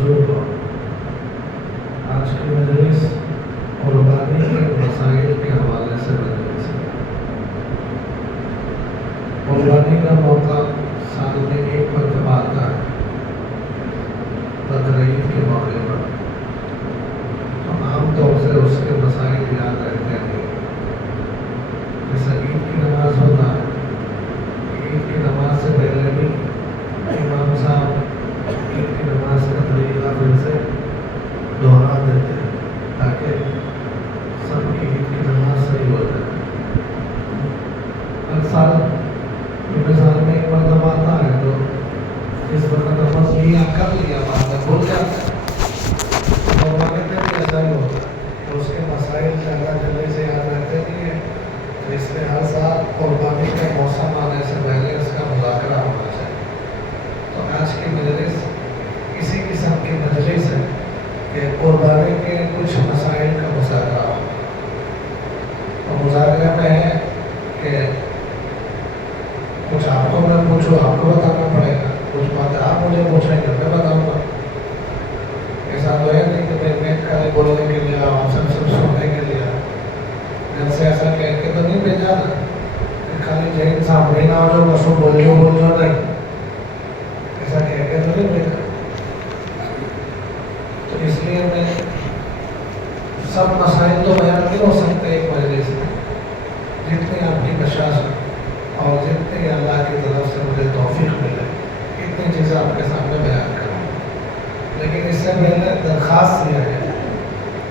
بزرگ، آج کی مجلس قربانی کے مسائل کے حوالے سے مجلس ہے۔ قربانی کا موقع سال میں ایک مرتبہ آتا ہے، بقرعید کے موقع پر۔ ہم عام طور سے اس کے مسائل یاد رکھتے ہیں۔ جیسے عید کی نماز ہوتا ہے، عید کی نماز سے پہلے بھی امام صاحب عید کی نماز کا طریقہ پھر سے دہرا دیتے ہیں تاکہ سب کی عید کی نماز صحیح ہو جائے۔ ہر سال سال میں ایک مرتبہ آتا ہے تو جس وقت نماز لیا کر لیا بعد میں بھول جاتا ہے، اور ہمارے میں بھی ایسا ہی ہوتا ہے، اس کے مسائل زیادہ جلدی سے یاد رہتے نہیں ہیں۔ تو اس لیے ہر سال قربانی کا موسم آنے سے پہلے اس کا مذاکرہ ہونا چاہیے۔ تو آج کی مجلس اسی قسم کی مجلس ہے کہ قربانی کے کچھ مسائل کا مذاکرہ ہو۔ اور مذاکرے میں ہے کہ کچھ آپ کو میں پوچھوں، آپ کو بتانا پڑے گا، کچھ باتیں آپ مجھے پوچھیں گے میں بتاؤں گا۔ ایسا تو ہے نہیں کہ میں خالی بولنے کے لیے آپ سب سننے کے لیے گھر سے ایسا کہہ کے تو نہیں بھیجا نا کہ خالی ذہن سامنے نہ ہو جو بسوں بول جو نہیں، ایسا کہہ کے تو نہیں بھیجا۔ تو اس لیے میں سب مسائل تو بیان نہیں ہو سکتے ایک مجلس میں، جتنی آپ کی بشاشت اور جتنی اللہ کی طرف سے مجھے توفیق ملے اتنی چیزیں آپ کے سامنے بیان کروں۔ لیکن اس سے پہلے درخواست یہ ہے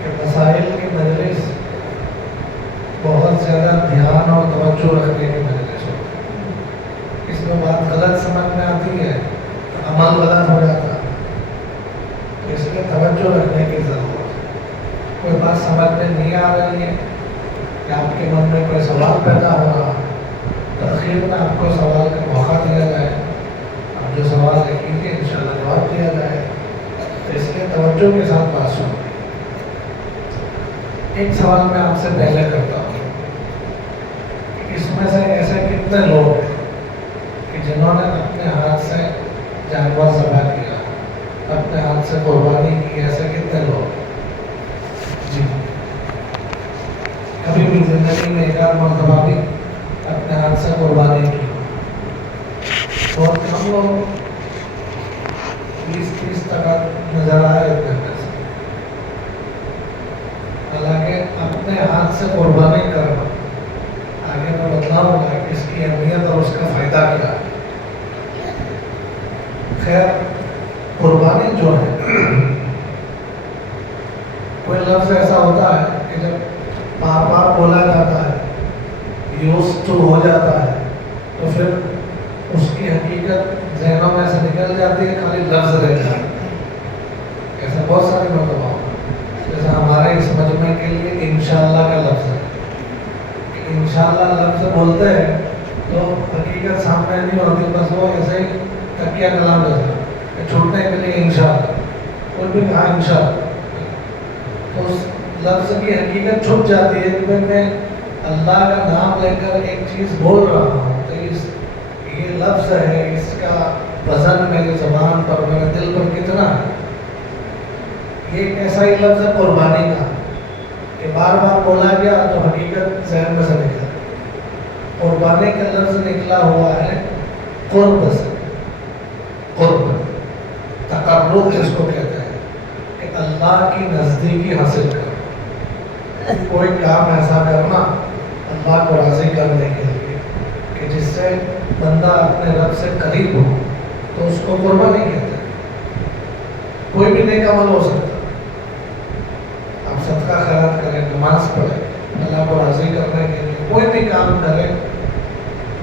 کہ مسائل کی مجلس بہت زیادہ دھیان اور توجہ رکھنے کی مجلس ہوتی ہے۔ اس میں بات غلط سمجھ میں آتی ہے تو عمل غلط ہو جاتا ہے، تو اس لیے توجہ رکھنے کی ضرورت ہے۔ کوئی بات سمجھ میں نہیں آ رہی ہے کہ آپ کے من میں کوئی سوال پیدا ہو رہا ہے، تاخیر میں آپ کو سوال کا موقع دیا جائے، آپ جو سوال کیجیے انشاءاللہ جواب دیا جائے، تو اس لیے توجہ کے ساتھ بات سنیں۔ ایک سوال میں آپ سے پہلے کرتا ہوں، اس میں سے ایسے کتنے لوگ ہیں کہ جنہوں نے اپنے ہاتھ سے جانور ذبح کیا، اپنے ہاتھ سے قربانی کی؟ ایسے کتنے لوگ؟ جی، کبھی بھی زندگی میں ایک آدھ مرتبہ بھی اپنے ہاتھ سے قربانی کی؟ بہت کم لوگ، 20-30 تک نظر آئے اتنے میں سے۔ حالانکہ اپنے ہاتھ سے قربانی کرنا آگے میں بتلاؤں گا کہ اس کی اہمیت اور اس کا فائدہ کیا ہے۔ خیر، قربانی جو ہے، کوئی لفظ ایسا ہوتا ہے کہ جب بار بار بولا جاتا ہے، یوز ٹو ہو جاتا ہے، تو پھر اس کی حقیقت ذہنوں میں سے نکل جاتی ہے، خالی لفظ رہ جاتا ہے۔ ایسا بہت سارے مرتبہ ہوتا ہے، جیسے ہمارے اس مجمع کے لیے انشاءاللہ کا لفظ ہے۔ انشاءاللہ لفظ بولتے ہیں تو حقیقت سامنے نہیں ہوتی، بس وہ ایسے ہی تکیہ کلام جیسا چھوٹنے کے لیے انشاءاللہ، کوئی بھی کہا انشاءاللہ، تو اس لفظ کی حقیقت چھپ جاتی ہے کہ میں اللہ کا نام لے کر ایک چیز بول رہا ہوں، تو یہ لفظ ہے، اس کا وزن میری زبان پر، میرے دل پر کتنا ہے۔ یہ ایک ایسا ہی لفظ ہے قربانی کا کہ بار بار بولا گیا تو حقیقت ذہن میں سے نکلا۔ قربانی کا لفظ نکلا ہوا ہے قرب سے، قرب، تقرب جس کو کہتے ہیں، کہ اللہ کی نزدیکی حاصل کرنا، کوئی کام ایسا کرنا اللہ کو راضی کرنے کے لیے کہ جس سے بندہ اپنے رب سے قریب ہو، تو اس کو قربانی کہتے ہیں۔ کوئی بھی نیک عمل ہو سکتا ہے، آپ صدقہ خیرات کریں، نماز پڑھیں، اللہ کو راضی کرنے کے لیے کوئی بھی کام کریں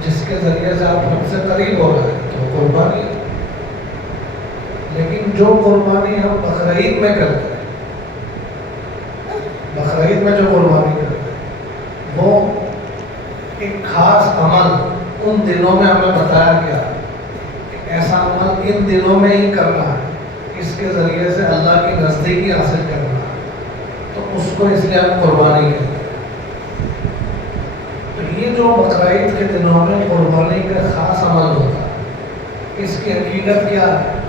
جس کے ذریعے سے آپ رب سے قریب ہو رہے ہیں، تو قربانی ہے۔ لیکن جو قربانی ہم بقرعید میں کرتے ہیں، بقرعید میں جو قربانی کرتے ہیں، وہ ایک خاص عمل ان دنوں میں ہمیں بتایا گیا کہ ایسا عمل ان دنوں میں ہی کرنا ہے، اس کے ذریعے سے اللہ کی نزدیکی حاصل کرنا ہے، تو اس کو اس لیے ہم قربانی کہتے ہیں۔ تو یہ جو بقرعید کے دنوں میں قربانی کا خاص عمل ہوتا ہے، اس کی حقیقت کیا ہے؟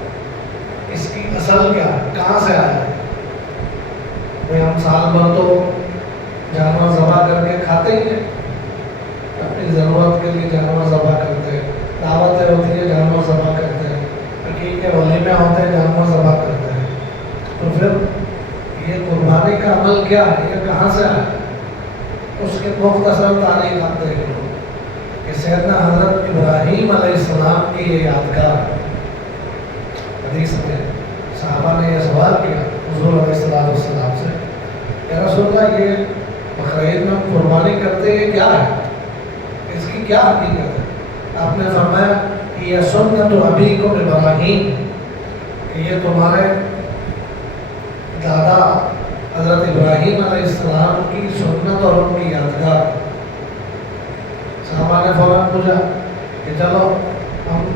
اس کی اصل کیا ہے، کہاں سے آیا ہے؟ بھائی ہم سال بھر تو جانور ذبح کر کے کھاتے ہی ہیں، اپنی ضرورت کے لیے جانور ذبح کرتے ہیں، دعوتیں ہوتی ہیں جانور ذبح کرتے ہیں، عقیقے ولیمے ہوتے ہیں جانور ذبح کرتے ہیں، تو پھر یہ قربانی کا عمل کیا ہے، یہ کہاں سے آیا؟ اس کے مختصر تاریخ آپ دیکھ لو کہ سیدنا حضرت ابراہیم علیہ السلام کی یہ یادگار ہے۔ حدیث میں صحابہ نے یہ سوال کیا حضور علیہ السلام سے، یا رسول اللہ یہ بقرعید میں ہم قربانی کرتے ہیں کیا ہے، اس کی کیا حقیقت ہے؟ آپ نے فرمایا کہ یہ سنت ابیکم ابراہیم، کہ یہ تمہارے دادا حضرت ابراہیم علیہ السلام کی سنت اور ان کی یادگار۔ صحابہ نے فوراً پوچھا کہ چلو ہم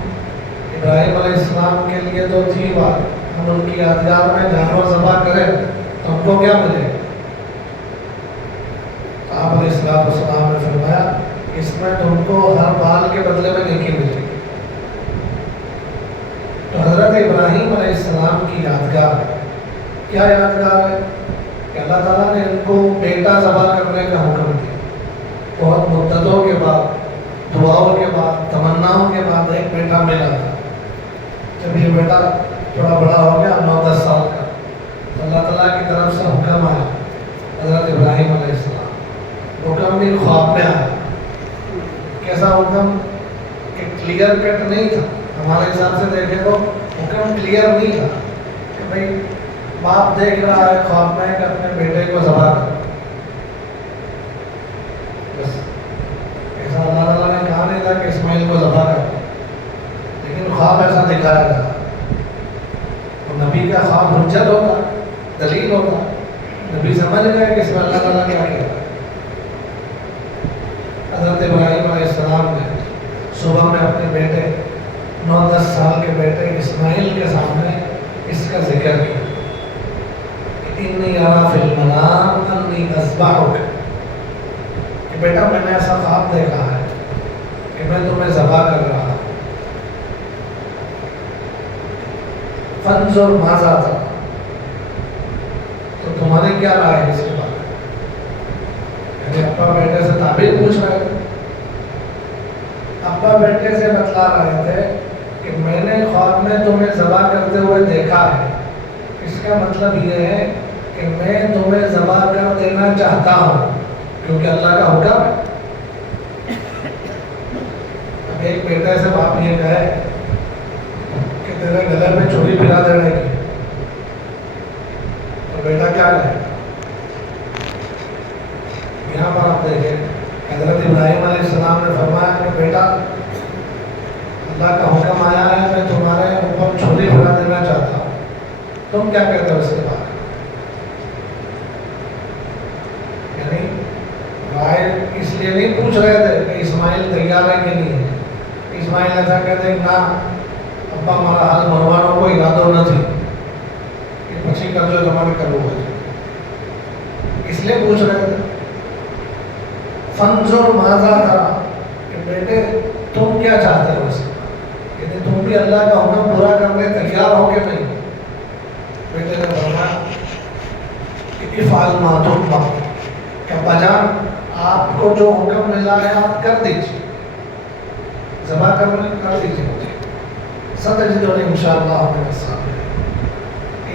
ابراہیم علیہ السلام کے لیے تو تھی بات، ہم ان کی یادگار میں جانور ذبح کریں تو ہم کو کیا ملے؟ آپ علیہ السلام نے فرمایا اس میں تم کو ہر بال کے بدلے میں نیکی ملے گی۔ تو حضرت ابراہیم علیہ السلام کی یادگار کیا یادگار ہے کہ اللہ تعالیٰ نے ان کو بیٹا ذبح کرنے کا حکم دیا، بہت مدتوں کے بعد، دعاؤں کے بعد، تمناؤں کے بعد ایک بیٹا ملا تھا۔ جب یہ بیٹا تھوڑا بڑا ہو گیا 9-10 سال کا، تو اللہ تعالیٰ کی طرف سے حکم آیا حضرت ابراہیم علیہ السلام، حکم بھی خواب میں آیا۔ کیسا حکم کہ کلیئر کٹ نہیں تھا، ہمارے حساب سے دیکھیں تو حکم کلیئر نہیں تھا کہ بھائی باپ دیکھ رہا ہے خواب میں کہ اپنے بیٹے کو ذبح کرو، بس ایسا اللہ تعالیٰ نے کہا نہیں تھا کہ اسماعیل کو ذبح کرو، لیکن خواب ایسا دکھایا تھا۔ اور نبی کا خواب حجت ہوتا، دلیل ہوتا، نبی سمجھ گئے کہ اس میں اللہ تعالیٰ کیا کہہ رہا ہے۔ حضرت ابراہیم علیہ السلام نے صبح میں اپنے بیٹے 9-10 سال کے بیٹے اسماعیل کے سامنے اس کا ذکر کیا، انی ارا فی المنام انی اذبحک، کہ بیٹا میں نے ایسا خواب دیکھا ہے کہ میں تمہیں ذبح کر رہا ہوں، فانظر ماذا ترى، تو تمہاری کیا رائے ہے اس کے بارے میں؟ یعنی ابا بیٹے سے تعبیر پوچھ رہے تھے، ابا بیٹے سے بتلا رہے تھے کہ میں نے خواب میں تمہیں ذبح کرتے ہوئے دیکھا ہے، اس کا مطلب یہ ہے کہ میں تمہیں ذبح کر دینا چاہتا ہوں کیونکہ اللہ کا حکم ہے۔ اب ایک بیٹے سے باپ یہ کہے کہ تیرے گلے میں چھری پھرا دینے کی، تو بیٹا کیا کہے؟ یہاں پر آپ دیکھیں حضرت ابراہیم علیہ السلام نے فرمایا کہ بیٹا اللہ کا حکم آیا ہے، میں تمہارے اوپر چھری پھرا دینا چاہتا ہوں، تم کیا کہتے ہو اس کے بارے میں؟ یعنی رائے اس لیے نہیں پوچھ رہے تھے کہ اسماعیل تیار ہے کہ نہیں ہے، اسماعیل ایسا کہتے ہیں کہ نا ابا ہمارا حال مروانا کوئی ارادہ نہ تھی کہ پچھی کر جو تمہارے کرو گے، اس لیے پوچھ رہے تھے۔ فانظر ماذا ترى، کہ بیٹے تم کیا چاہتے ہو اس سے، یعنی تم بھی اللہ کا حکم پورا کرنے تیار ہو کہ نہیں؟ بیٹے نے فرمایا کہ افعل ما تؤمر، کہ ابا جان آپ کو جو حکم ملا ہے آپ کر دیجیے، ذبح کر دیجیے مجھے، ستجدنی انشاءاللہ من الصابرین،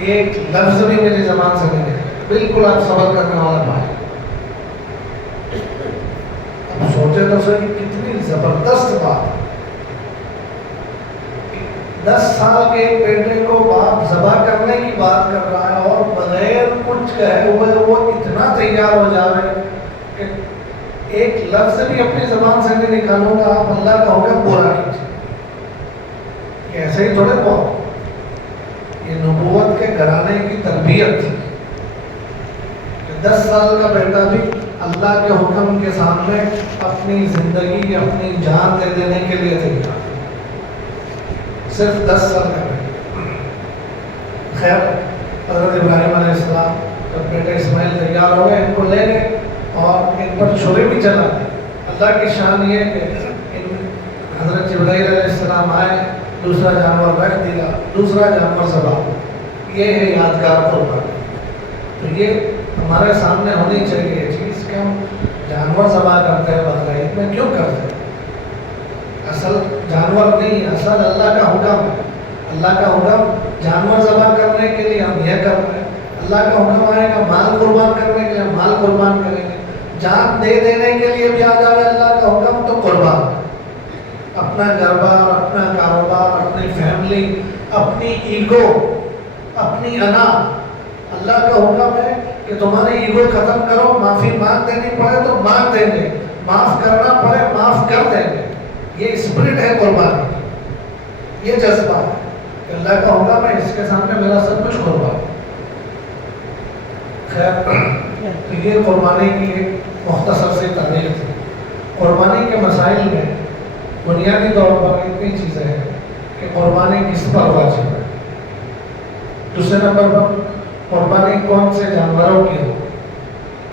ایک لفظ بھی میری زبان سے نہیں نکلے، بالکل آپ صبر کرنے والا بھائی۔ اب سوچے تو صحیح کتنی زبردست بات، 10 سال کے ایک بیٹے کو باپ ذبح کرنے کی بات کر رہا ہے اور بغیر کچھ کہے ہوئے وہ اتنا تیار ہو جائے کہ ایک لفظ بھی اپنی زبان سے نہیں نکالوں گا، آپ اللہ کا حکم پورا کیجیے۔ ایسے ہی تھوڑے بہت، یہ نبوت کے گھرانے کی تربیت تھی کہ 10 سال کا بیٹا بھی اللہ کے حکم کے سامنے اپنی زندگی اپنی جان دے دینے کے لیے تیار، صرف 10 سال کا بیٹا۔ خیر حضرت ابراہیم علیہ السلام جب بیٹے اسماعیل تیار ہو گئے، ان کو لے گئے اور ان پر چھری بھی چلا دی۔ اللہ کی شان یہ کہ حضرت جبرائیل علیہ السلام آئے، دوسرا جانور رکھ دیا، دوسرا جانور ذبح ہوا۔ یہ ہے یادگار قربانی. تو یہ ہمارے سامنے ہونی چاہیے یہ چیز کہ ہم جانور ذبح کرتے ہیں بقرہ عید میں کیوں کرتے ہیں. اصل جانور نہیں، اصل اللہ کا حکم ہے. اللہ کا حکم جانور ذبح کرنے کے لیے ہم یہ کر رہے ہیں. اللہ کا حکم آئے گا مال قربان کرنے کے لیے مال قربان کریں گے. جان دے دینے کے لیے بھی آ جائے اللہ کا حکم تو قربان. اپنا گھر بار، اپنا کاروبار، اپنی فیملی، اپنی ایگو، اپنی انا، اللہ کا حکم ہے کہ تمہاری ایگو ختم کرو. معافی مانگ دینی پڑے تو مانگ دیں گے، معاف کرنا پڑے معاف کر دیں گے. یہ اسپرٹ ہے قربانی، یہ جذبہ ہے کہ اللہ کا حکم ہے اس کے سامنے میرا سب کچھ قربان. خیر، تو یہ قربانی کی ایک مختصر سی تعریف تھی. قربانی کے مسائل میں بنیادی طور پر اتنی چیزیں ہیں کہ قربانی کس پر واجب ہے. دوسرے نمبر پر قربانی کون سے جانوروں کی ہو.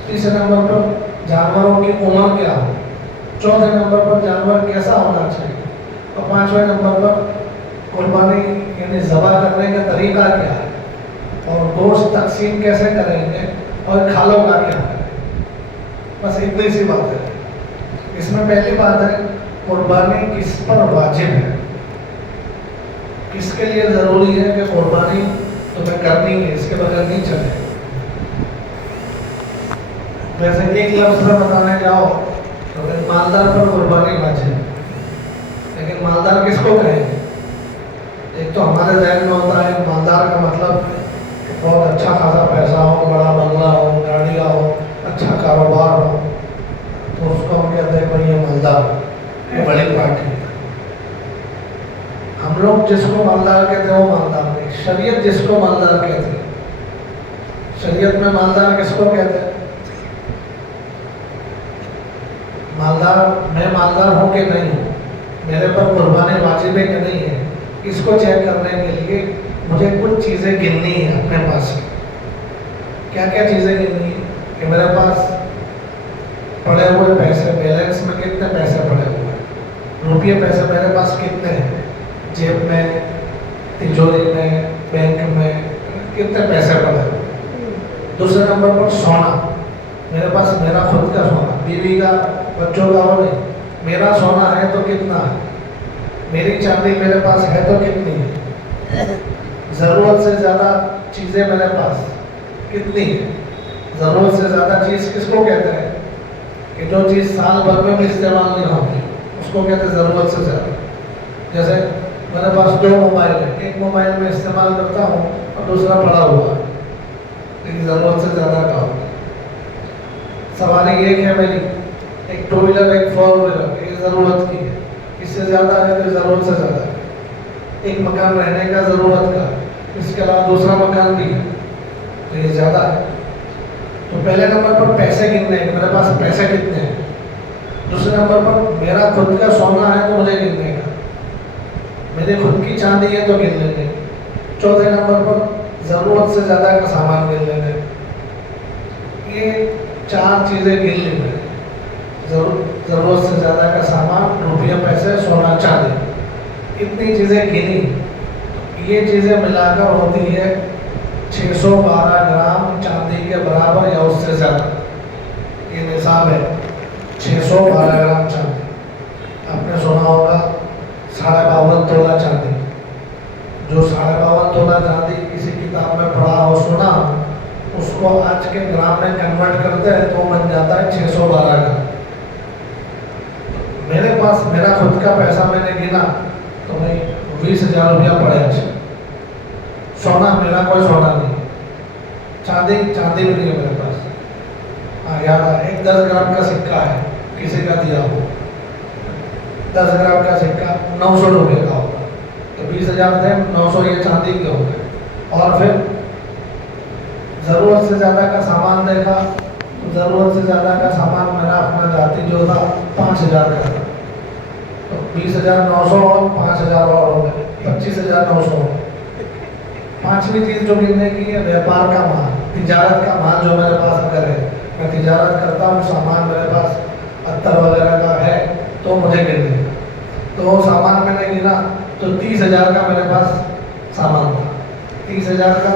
تیسرے نمبر پر جانوروں کی عمر کیا ہو. چوتھے نمبر پر جانور کیسا ہونا چاہیے. اور پانچویں نمبر پر قربانی یعنی ذبح کرنے کا طریقہ کیا ہے، اور گوشت تقسیم کیسے کریں گے، اور کھالوں کا کیا ہے. بس اتنی سی بات ہے. اس میں پہلی بات ہے قربانی کس پر واجب ہے، کس کے لیے ضروری ہے کہ قربانی تمہیں کرنی ہے، اس کے بغیر نہیں چلے. ویسے ایک لفظ میں بتانے جاؤ تو مالدار پر قربانی واجب ہے. لیکن مالدار کس کو کہیں گے؟ ایک تو ہمارے ذہن میں ہوتا ہے مالدار کا مطلب کہ بہت اچھا خاصا پیسہ ہو، بڑا بنگلہ ہو، گاڑیاں ہو، اچھا کاروبار ہو، تو اس کو ہم کہتے ہیں بھائی یہ مالدار، یہ بڑی پارٹی ہے. ہم لوگ جس کو مالدار کہتے ہیں وہ مالدار نہیں. شریعت جس کو مالدار کہتے ہیں، شریعت میں مالدار کس کو کہتے ہیں؟ مالدار، میں مالدار ہوں کہ نہیں ہوں، میرے پر قربانی واجب ہے کہ نہیں ہے، اس کو چیک کرنے کے لیے مجھے کچھ چیزیں گننی ہیں اپنے پاس. کیا کیا چیزیں گننی ہیں کہ میرے پاس پڑے ہوئے پیسے، بیلنس میں کتنے پیسے پڑے ہوئے ہیں، روپیے پیسے میرے پاس کتنے ہیں، جیب میں، تجوری میں، بینک میں کتنے پیسے پڑے ہوئے ہیں. دوسرے نمبر پر سونا، میرے پاس میرا خود کا سونا، بیوی کا، بچوں کا ہو نہیں، میرا سونا ہے تو کتنا ہے، میری چاندی میرے پاس ہے تو کتنی ہے. ضرورت سے زیادہ چیزیں میرے پاس کتنی ہے. ضرورت سے زیادہ چیز کس کو کہتے ہیں کہ جو چیز سال بھر میں بھی استعمال نہیں ہوتی، اس کو کہتے ہیں ضرورت سے زیادہ. جیسے میرے پاس 2 موبائل ہے، ایک موبائل میں استعمال کرتا ہوں اور دوسرا پڑا ہوا ہے، لیکن ضرورت سے زیادہ کا ہو. سواری ایک ہے میری، ایک 2 ویلر، ایک 4 ویلر، یہ ضرورت کی ہے. اس سے زیادہ ہے تو ضرورت سے زیادہ ہے. ایک مکان رہنے کا ضرورت کا، اس کے علاوہ دوسرا مکان بھی ہے تو یہ زیادہ ہے. تو پہلے نمبر پر پیسے گننے ہیں کہ میرے پاس پیسے کتنے ہیں. دوسرے نمبر پر میرا خود کا سونا ہے تو مجھے گننے کا، میری خود کی چاندی ہے تو گن لینے. چوتھے نمبر پر ضرورت سے زیادہ کا سامان گن لینے. یہ 4 چیزیں گن لینے. ضرورت سے زیادہ کا سامان، روپیہ، پیسے، سونا، چاندی، اتنی چیزیں گنی. یہ چیزیں ملا کر ہوتی ہے 612 گرام چاندی کے برابر یا اس سے زیادہ. یہ نصاب ہے 612 گرام چاندی. آپ نے سنا ہوگا 52.5 تولہ چاندی. جو 52.5 تولہ چاندی کسی کتاب میں پڑھا ہو، سنا، اس کو آج کے گرام میں کنورٹ کرتے ہیں تو بن جاتا ہے 612 گرام. میرے پاس میرا خود کا پیسہ میں نے گنا تو بھائی 20,000 روپیہ پڑے اچھے. سونا میرا کوئی سونا نہیں، چاندی بھی نہیں ہے میرے پاس. ہاں یاد ہے، ایک 10 گرام کا سکہ ہے کسی کا دیا ہو، 10 گرام کا سکہ 900 روپے کا ہوگا تو 20,000 تھے، 900 یہ چاندی کے ہو گئے. اور پھر ضرورت سے زیادہ کا سامان دیکھا تو ضرورت سے زیادہ کا سامان میرا اپنا ذاتی جو تھا 5,000 کا تھا. تو 20,900 اور 5,000 اور ہو گئے، 25,900. پانچویں چیز جو گننے کی ہے ویپار کا مال، تجارت کا مال جو میرے پاس اگر ہے، میں تجارت کرتا ہوں، سامان میرے پاس عطر وغیرہ کا ہے تو مجھے گننے کا. تو وہ سامان میں نے گنا تو 30,000 کا میرے پاس سامان تھا. 30,000 کا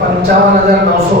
55,900।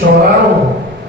94,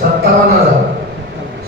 57,000,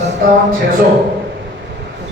57,600,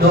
2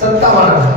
57,000।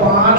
5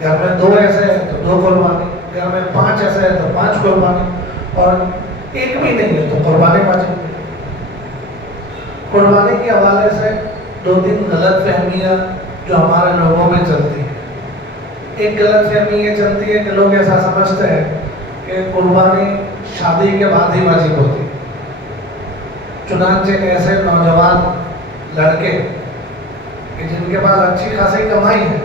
گھر میں 2 ایسے ہیں تو 2 قربانی، گھر میں 5 ایسے ہیں تو 5 قربانی، اور ایک بھی نہیں ہے تو قربانی واجب ہے۔ قربانی کے حوالے سے 2-3 غلط فہمیاں جو ہمارے لوگوں میں چلتی ہیں۔ ایک غلط فہمی یہ چلتی ہے کہ لوگ ایسا سمجھتے ہیں کہ قربانی شادی کے بعد ہی واجب ہوتی ہے۔ چنانچہ ایسے نوجوان لڑکے کہ جن کے پاس اچھی خاصی کمائی ہے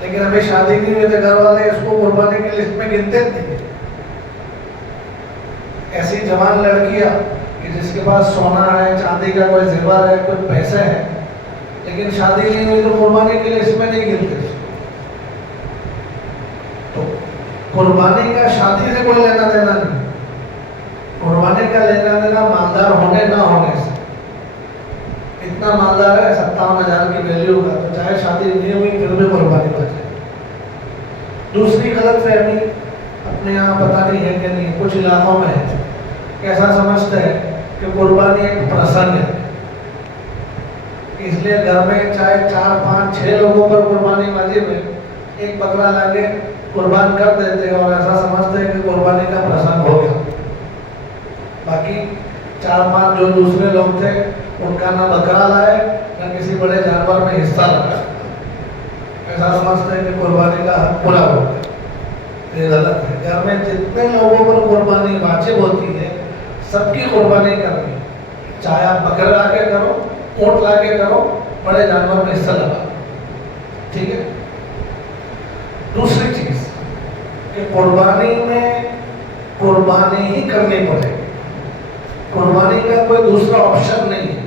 لیکن ابھی شادی نہیں ہوئی تو گھر والے اس کو قربانی کی لسٹ میں گنتے نہیں۔ ایسی جوان لڑکیاں کہ جس کے پاس سونا ہے، چاندی کا کوئی زیور ہے، کچھ پیسے ہیں، لیکن شادی نہیں ہوئی تو قربانی کی لسٹ میں نہیں گنتے۔ تو قربانی کا شادی سے کوئی لینا دینا نہیں، قربانی کا لینا دینا مالدار ہونے نہ ہونے سے۔ اتنا مالدار ہے 57,000 کی ویلیو کا تو چاہے شادی نہیں ہوئی پھر بھی قربانی بچے۔ دوسری غلط فہمی اپنے یہاں پتہ نہیں ہے کہ نہیں، کچھ علاقوں میں ہے، ایسا سمجھتے ہیں کہ قربانی ایک پرسنگ ہے، اس لیے گھر میں چاہے 4, 5, 6 لوگوں پر قربانی واجب ہے، ایک بکرا لا کے قربان کر دیتے ہیں اور ایسا سمجھتے ہیں کہ قربانی کا پرسنگ ہو گیا۔ باقی 4-5 جو دوسرے لوگ تھے ان کا نہ بکرا لائے نہ کسی بڑے جانور میں حصہ لگا، ایسا سمجھتے ہیں کہ قربانی کا حق پورا ہو گیا۔ یہ غلط ہے۔ گھر میں جتنے لوگوں پر قربانی واجب ہوتی ہے سب کی قربانی کرنی، چاہے آپ بکرا لا کے کرو، اونٹ لا کے کرو، بڑے جانور میں حصہ لگا، ٹھیک ہے۔ دوسری چیز کہ قربانی میں قربانی ہی کرنی پڑے، قربانی کا کوئی دوسرا آپشن نہیں ہے۔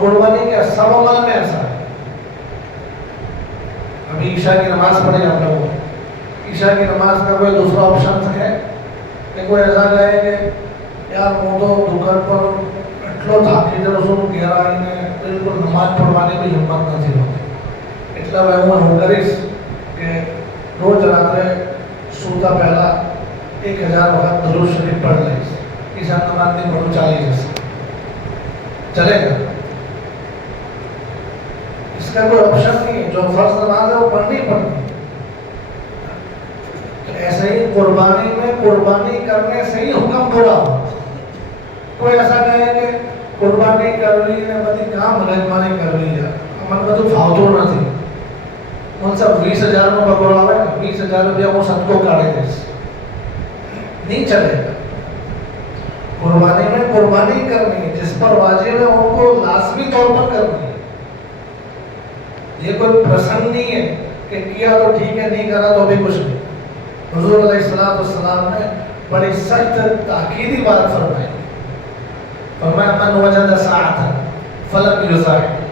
قربانی کے سب عمل میں ایسا ہے، ابھی عشاء کی نماز پڑھی آپ لوگوں نے، عشاء کی نماز کا کوئی دوسرا آپشن ہے کہ کوئی ایسا کہے کہ یار وہ تو دکان پر اٹلو تھا کہ جب اسوں گیا نے بالکل نماز پڑھوانے کی ہمت نہ تھی ہوتی، اتنا وہ ہو کر کہ روز رات سوتا پہلا 1000 وقت درود شریف پڑھ لیں، عشاء نماز نہیں پڑھو 40 چلے گا؟ اس کا کوئی آپشن نہیں ہے، جو فرض نماز ہے وہ پڑھنی پڑنی۔ تو ایسے ہی قربانی میں قربانی کرنے سے ہی حکم پورا ہو۔ کوئی ایسا کہے کہ قربانی کر رہی ہے بتی کام ملکمانی کر رہی ہے، امن کا تو فاوتو نہ تھی، ان سب 20,000 میں بکرا ہوئے 20,000 روپیہ وہ سب کو کاڑے دے، نہیں چلے گا۔ قربانی میں قربانی کرنی ہے، جس پر واجب ہے ان کو لازمی طور پر کرنی ہے۔ یہ کوئی پرسنگ نہیں ہے کہ کیا تو ٹھیک ہے، نہیں کرا تو بھی کچھ نہیں۔ حضور علیہ السلام نے بڑی سخت تاکیدی بات فرمائی، فرمایا من وجد ساعتا فلم یزاحم،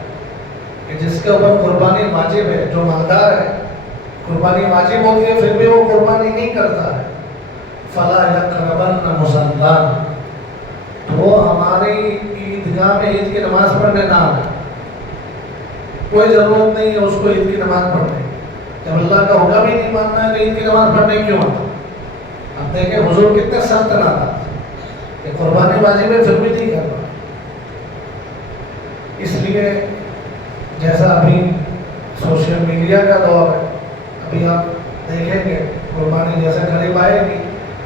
کہ جس کے اوپر قربانی واجب ہے، جو مالدار ہے، قربانی واجب ہوتی ہے پھر بھی وہ قربانی نہیں کرتا ہے، فلا یقربن مصلانا، تو وہ ہماری عیدگاہ میں عید کی نماز پڑھنے نہ آئے۔ کوئی ضرورت نہیں ہے اس کو عید کی نماز پڑھنے، جب اللہ کا حکم ہی نہیں ماننا ہے تو عید کی نماز پڑھنے کیوں آتا؟ اب دیکھیں حضور کتنے سخت نہ کہ قربانی واجب ہے پھر بھی نہیں کرنا۔ اس لیے جیسا ابھی سوشل میڈیا کا دور ہے، ابھی آپ دیکھیں گے قربانی جیسے قریب آئے گی،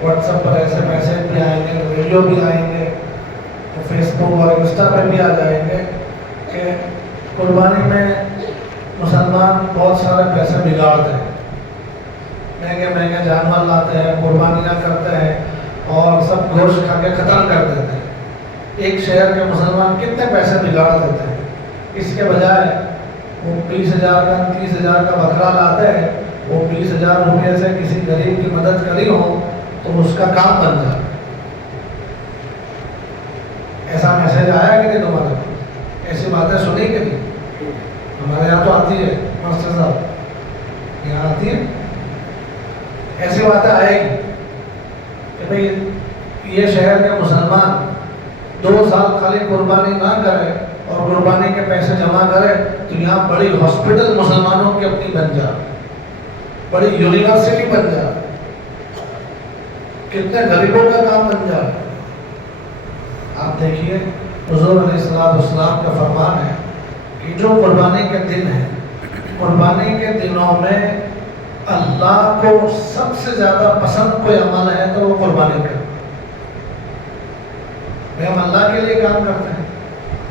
واٹس ایپ پر ایسے میسیج بھی آئیں گے، ویڈیو بھی آئیں گے، فیس بک اور انسٹا پہ بھی آ جائیں گے کہ قربانی میں مسلمان بہت سارے پیسے بگاڑتے ہیں، مہنگے مہنگے جانور لاتے ہیں، قربانیاں کرتے ہیں اور سب گوشت کھا کے ختم کر دیتے ہیں۔ ایک شہر کے مسلمان کتنے پیسے بگاڑ دیتے ہیں، اس کے بجائے وہ 20,000 کا 30,000 کا بکرا لاتے ہیں، وہ 20,000 روپے سے کسی غریب کی مدد کری ہو تو اس کا کام بن جائے۔ ایسا میسیج آیا کہ نہیں تمہارے، ایسی باتیں سنی کہ نہیں؟ ہمارے یہاں تو آتی ہے ماسٹر صاحب، یہاں آتی ہے، ایسی باتیں آئے گی کہ بھئی یہ شہر کے مسلمان 2 سال خالی قربانی نہ کرے اور قربانی کے پیسے جمع کرے تو یہاں بڑی ہاسپٹل مسلمانوں کی اپنی بن جائے، بڑی یونیورسٹی بن جائے، کتنے غریبوں کا کام بن جائے۔ آپ دیکھیے حضور علیہ السلام کا فرمان ہے کہ جو قربانی کے دن ہے قربانی کے دنوں میں اللہ کو سب سے زیادہ پسند کوئی عمل ہے تو وہ قربانی کا. ہم اللہ کے لیے کام کرتے ہیں,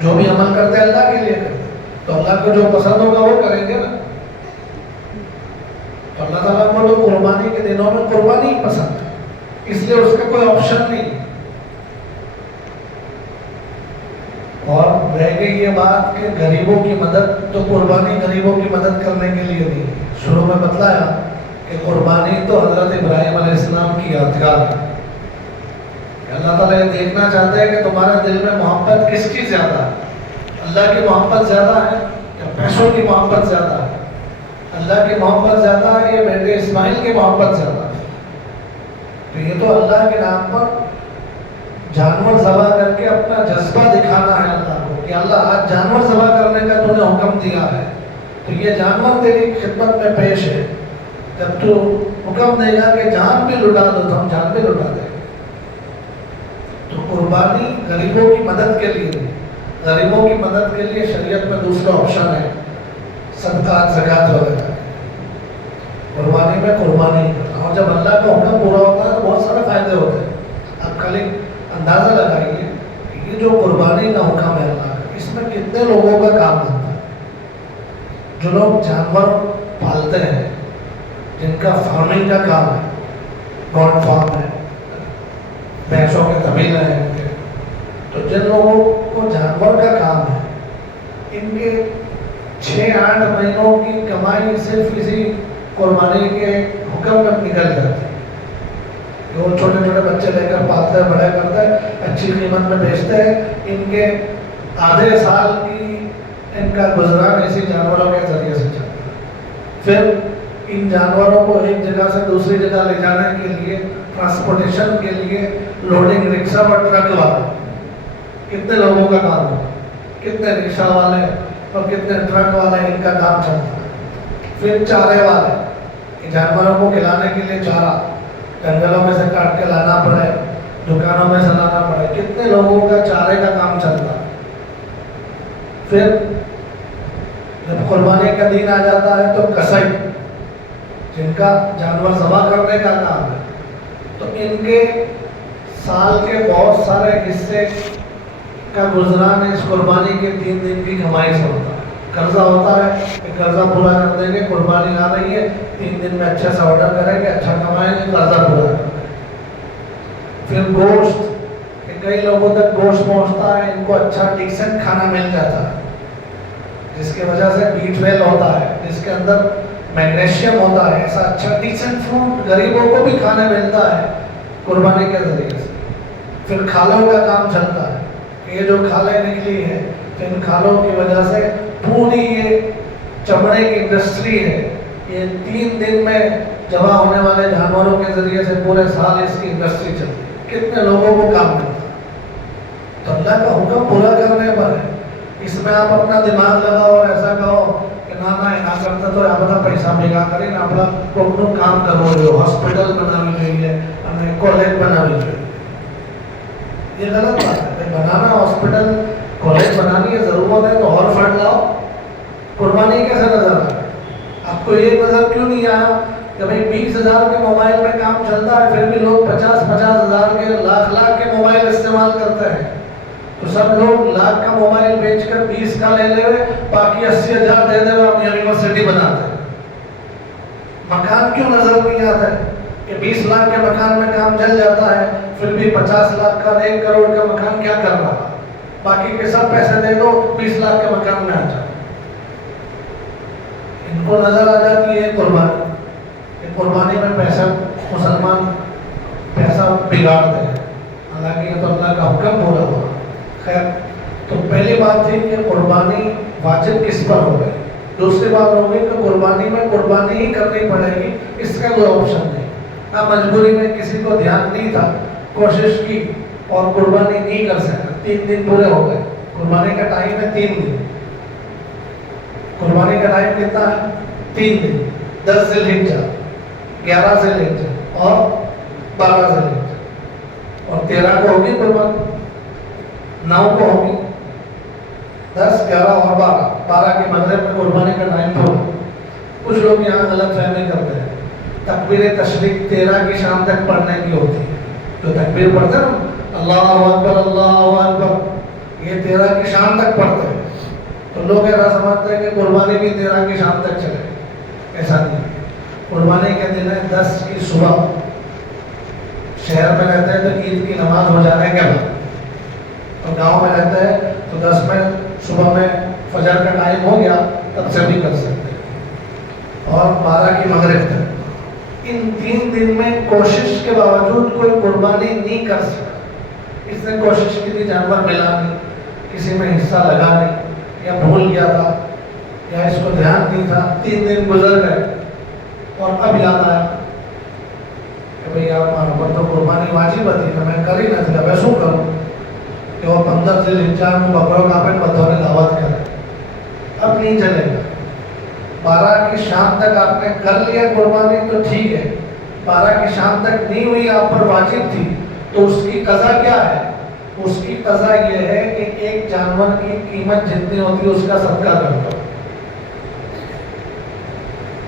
جو بھی عمل کرتے ہیں اللہ کے لیے کرتے ہیں, تو اللہ کو جو پسند ہوگا وہ کریں گے نا. تو اللہ تعالیٰ کو تو قربانی کے دنوں میں قربانی ہی پسند ہے, اس لیے اس کا کوئی آپشن نہیں. اور رہ گئی یہ بات کہ غریبوں کی مدد, تو قربانی غریبوں کی مدد کرنے کے لیے نہیں. شروع میں بتلایا کہ قربانی تو حضرت ابراہیم علیہ السلام کی یادگار ہے. اللہ تعالیٰ یہ دیکھنا چاہتے ہیں کہ تمہارے دل میں محبت کس کی زیادہ ہے, اللہ کی محبت زیادہ ہے یا پیسوں کی محبت زیادہ ہے؟ اللہ کی محبت زیادہ ہے یا بیٹے اسماعیل کی محبت زیادہ ہے؟ تو یہ تو اللہ کے نام پر جانور ذبح کر کے اپنا جذبہ دکھانا ہے اللہ کو کہ اللہ آج جانور ذبح کرنے کا تو نے حکم دیا ہے, تو یہ جانور تیری خدمت میں پیش ہے. جب تو حکم دے گا کہ جان بھی لٹا دو تو ہم جان بھی لٹا دیں. تو قربانی غریبوں کی مدد کے لیے نہیں, غریبوں کی مدد کے لیے شریعت میں دوسرا آپشن ہے صدقات زکوٰۃ وغیرہ. قربانی میں قربانی کرنا, اور جب اللہ کا حکم پورا ہوتا ہے تو بہت سارے فائدے ہوتے ہیں. آپ خالی اندازہ لگائیے کہ یہ جو قربانی کا حکم ہے اللہ کا, اس میں کتنے لوگوں کا کام ہوتا ہے. جو لوگ جانور پالتے ہیں, جن کا فارمنگ کا کام ہے, گوٹ فارم ہے, بھینسوں کے قبیلے ہیں ان کے, تو جن لوگوں کو جانور کا کام ہے, ان کے 6-8 مہینوں کی کمائی صرف اسی قربانی کے حکم میں نکل جاتی ہے. وہ چھوٹے چھوٹے بچے لے کر پالتے ہیں, بڑے کرتے ہیں, اچھی قیمت میں بیچتے ہیں. ان کے آدھے سال کی ان کا گزران اسی جانوروں کے ذریعے سے چلتا ہے. پھر ان جانوروں کو ایک جگہ سے دوسری جگہ لے جانے کے لیے, ٹرانسپورٹیشن کے لیے لوڈنگ رکشا اور ٹرک والے, کتنے لوگوں کا کام ہوگا, کتنے رکشا والے اور کتنے ٹرک والے ان کا کام چلتا ہے. پھر چارے والے, جانوروں کو کھلانے کے لیے چارہ جنگلوں میں سے کاٹ کے لانا پڑے, دکانوں میں سے لانا پڑے, کتنے لوگوں کا چارے کا کام چلتا ہے. پھر جب قربانی کا دن آ جاتا ہے تو کسائی, جن کا جانور ذبح کرنے کا کام ہے, تو ان کے سال کے بہت سارے حصے کا گزران اس قربانی کے 3 دن کی کمائی سے ہوتا ہے. قرضہ ہوتا ہے کہ قرضہ پورا کر دیں گے, قربانی آ رہی ہے, 3 دن میں اچھا سا آرڈر کریں گے, اچھا کمائیں گے, قرضہ پورا کریں گے. پھر گوشت, کہ کئی لوگوں تک گوشت پہنچتا ہے, ان کو اچھا ڈیسنٹ کھانا مل جاتا ہے, جس کی وجہ سے بیٹ ویل ہوتا ہے, جس کے اندر میگنیشیم ہوتا ہے. ایسا اچھا ڈیسنٹ فوڈ غریبوں کو بھی کھانے ملتا ہے قربانی کے ذریعے سے. پھر کھالوں کا کام چلتا ہے, یہ جو کھالیں نکلی ہیں, ان کھالوں کی وجہ سے پوری یہ چمڑے کی انڈسٹری ہے, یہ 3 دن میں جمع ہونے والے جانوروں کے ذریعے سے پورے سال اس کی انڈسٹری چلتی ہے. کتنے لوگوں کو کام ملتا ہے. تو اللہ کا حکم پورا کرنے پر ہے. اس میں آپ اپنا دماغ لگاؤ اور ایسا کہو کہ نہ کرتا تو اپنا پیسہ بھیگا کریں, اپنا کوئی کام کرو, جو ہاسپٹل بنانی چاہیے, ہمیں کالج بنانی چاہیے. یہ غلط بات ہے. بنانا ہاسپٹل کالج بنانی ہے, ضرورت ہے تو اور فنڈ لاؤ. قربانی کیسے نظر آئے؟ آپ کو یہ نظر کیوں نہیں آیا کہ بھائی 20,000 کے موبائل میں کام چلتا ہے, پھر بھی لوگ 50,000 کے, لاکھ کے موبائل استعمال کرتے ہیں, تو سب لوگ لاکھ کا موبائل بیچ کر 20 کا لے لے ہوئے, باقی 80,000 دے دے ہم یونیورسٹی بناتے ہیں. مکان کیوں نظر نہیں آتا ہے کہ 20 لاکھ کے مکان میں کام چل جاتا ہے, پھر بھی 50 لاکھ کا 1 کروڑ کا مکان کیا کر رہا, باقی کے سب پیسے دے دو 20 لاکھ کے مکان میں آ جائے. ان کو نظر آ جاتی ہے قربانی, کہ قربانی میں پیسہ مسلمان پیسہ بگاڑتے ہیں, حالانکہ یہ تو اللہ کا حکم پورا ہوا. خیر, تو پہلی بات تھی کہ قربانی واجب کس پر ہو گئی. دوسری بات ہو گئی کہ قربانی میں قربانی ہی کرنی پڑے گی, اس کا کوئی آپشن نہیں. نہ مجبوری میں کسی کو دھیان نہیں تھا, کوشش کی اور قربانی نہیں کر سکا, 3 دن پورے ہو گئے. قربانی کا ٹائم ہے 3 دن. قربانی کا ٹائم کتنا ہے؟ 3 دن. 10 ذی الحجہ, 11 ذی الحجہ اور 12 ذی الحجہ, اور 13 کو ہوگی قربانی, 9 کو ہوگی, 10, 11 اور 12 کی مغرب میں قربانی کا ٹائم پورا. کچھ لوگ یہاں غلط فہمی کرتے ہیں، تکبیر تشریق 13 کی شام تک پڑھنے کی ہوتی ہے. جو تکبیر پڑھتے ہیں نا اللہ اکبر اللہ اکبر، یہ 13 کی شام تک پڑھتے ہیں. تو لوگ ایسا سمجھتے ہیں کہ قربانی بھی 13 کی شام تک چلے. ایسا نہیں. قربانی کے دن ہے 10 کی صبح. شہر میں رہتے ہیں تو عید کی نماز ہو جانے کے بعد، اور گاؤں میں رہتے ہیں تو 10 میں صبح میں فجر کا ٹائم ہو گیا تب سے بھی کر سکتے ہیں، اور 12 کی مغرب تک. ان 3 دن میں کوشش کے باوجود کوئی قربانی نہیں کر سکا. اس نے کوشش کی تھی، جانور ملا نہیں، کسی میں حصہ لگا نہیں، یا بھول گیا تھا، یا اس کو دھیان نہیں تھا. 3 دن گزر گئے اور اب یاد آیا کہ بھئی ہمارے اوپر تو قربانی واجب تھی تو میں کر ہی نہ تھی، اب ایسو کروں کہ وہ 15 ذی الحجہ میں بکروں کا پن بطور دعوت کرے. اب نہیں چلے گا. 12 کی شام تک آپ نے کر لیا قربانی تو ٹھیک ہے، 12 کی شام تک نہیں ہوئی، آپ پر واجب تھی، تو اس کی قضا کیا ہے؟ اس کی قضا یہ ہے کہ ایک جانور کی قیمت جتنی ہوتی ہے اس کا صدقہ کر دو.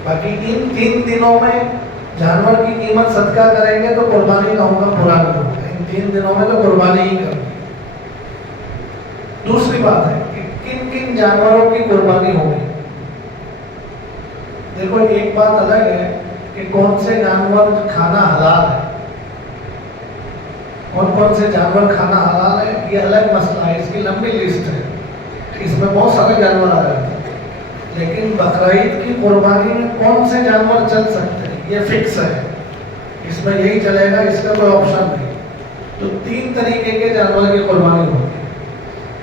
باقی ان 3 دنوں میں جانور کی قیمت صدقہ کریں گے تو قربانی کا حکم پورا نہیں ہوگا. ان 3 دنوں میں تو قربانی ہی کرنی. دوسری بات ہے کہ کن کن جانوروں کی قربانی ہوگی. دیکھو ایک بات الگ ہے کہ کون سے جانور کھانا حلال ہے، کون سے جانور کھانا حلال ہے، یہ الگ مسئلہ ہے. اس کی لمبی لسٹ ہے، اس میں بہت سارے جانور آ جاتے ہیں. لیکن بقرعید کی قربانی میں کون سے جانور چل سکتے ہیں یہ فکس ہے. اس میں یہی چلے گا، اس کا کوئی آپشن نہیں. تو 3 طریقے کے جانور کی قربانی ہوتی ہے.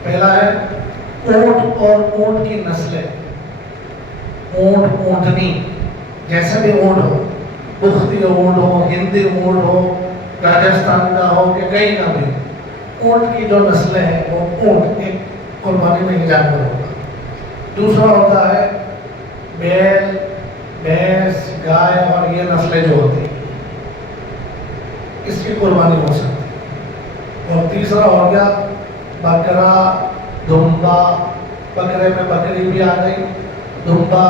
پہلا ہے اونٹ اور اونٹ کی نسلیں. اونٹ اونٹنی جیسے بھی اونٹ ہو، بختی اونٹ ہو، ہندی اونٹ ہو، راجستھان کا ہو کہ کہیں کا بھی، اونٹ کی جو نسلیں ہیں وہ اونٹ ایک قربانی میں ہی جانور ہوگا. دوسرا ہوتا ہے بیل، بھینس، گائے اور یہ نسلیں جو ہوتی ہیں اس کی قربانی ہو سکتی ہے. اور تیسرا ہو گیا بکرا، دمبا. بکرے میں بکری بھی آ گئی، دمبا،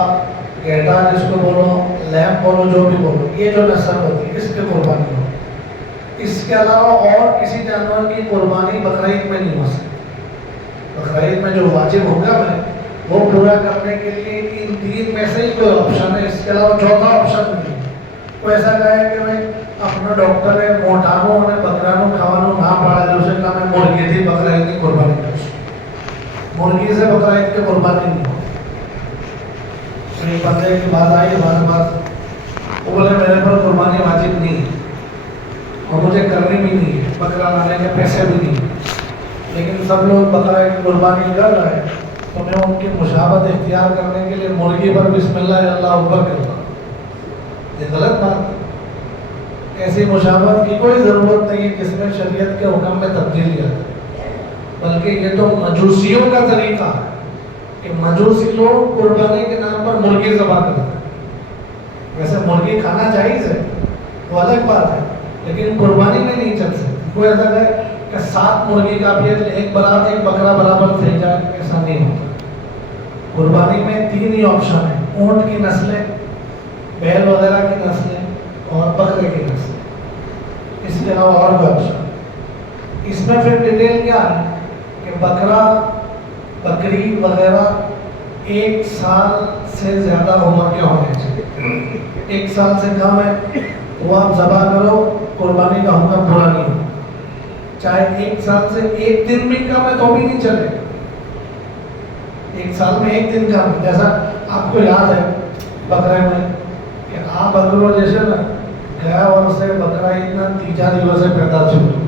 گیٹا جس کو بولو، لیمب بولو، جو بھی بولو، یہ جو نسل ہوتی ہے اس کی قربانی ہو. اس کے علاوہ اور کسی جانور کی قربانی بقرعید میں نہیں ہو سکتی. بقرعید میں جو واجب ہوگا میں وہ پورا کرنے کے لیے ان 3 میں سے ہی کوئی آپشن ہے. اس کے علاوہ چوتھا آپشن نہیں. کوئی ایسا کہے کہ میں اپنا ڈاکٹر ہے موٹانو نے بکرانو کھوانو نہ پڑا دوسرے کا میں مرغی تھی بقرعید کی قربانی کر. مرغی سے بقرعید کی قربانی نہیں ہو. ایک بندے کی بات آئی ہمارے پاس، وہ بولے میرے پر قربانی واجب نہیں ہے اور مجھے کرنی بھی نہیں ہے، بکرا لانے کے پیسے بھی نہیں ہیں، لیکن سب لوگ بکرا کی قربانی کر رہے ہیں تو میں ان کی مشابہت اختیار کرنے کے لیے مرغی پر بسم اللہ اللہ اکبر کرتا ہوں. یہ غلط بات ہے. ایسی مشابہت کی کوئی ضرورت نہیں ہے جس میں شریعت کے حکم میں تبدیلی آتی ہے، بلکہ یہ تو مجوسیوں کا طریقہ ہے کہ مجوسی لوگ قربانی کے نام پر مرغی ذبح کرتے ہیں. ویسے مرغی کھانا جائز ہے، وہ الگ بات ہے، لیکن قربانی میں نہیں چل سکتی. کوئی ایسا ہے کہ 7 مرغی کا بھی ایک بکرا برابر تھے جائے، ایسا نہیں ہوتا. قربانی میں 3 ہی آپشن ہیں: اونٹ کی نسلیں، بیل وغیرہ کی نسلیں اور بکرے کی نسلیں. اس کے علاوہ اور کوئی آپشن. اس میں پھر ڈیٹیل کیا ہے کہ بکرا، بکری وغیرہ 1 سال سے زیادہ عمر کے ہونے چاہیے. 1 سال سے کم ہے وہ آپ ذبح کرو، قربانی کا حکم پورا نہیں ہو. چاہے 1 سال سے 1 دن بھی کم ہے تو بھی نہیں چلے. 1 سال میں 1 دن کم ہے. جیسا آپ کو یاد ہے بکرے میں کہ آپ بکرو جیسے نا گیا اور سے بکرا اتنا 3 દિવસે پیدا થયો.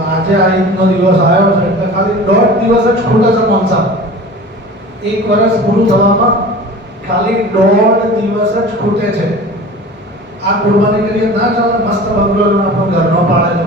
આજે આ ઇતનો દિવસ આવ્યો છે એટલે ખાલી 1.5 દિવસ જ ખૂટે છે માનસા. 1 વર્ષ પૂરું થવામાં ખાલી 1.5 દિવસ જ ખૂટે છે. આ કુરબાની કરીએ ના ચાલે. મસ્ત બકરો આપણો ઘરનો પાળેલો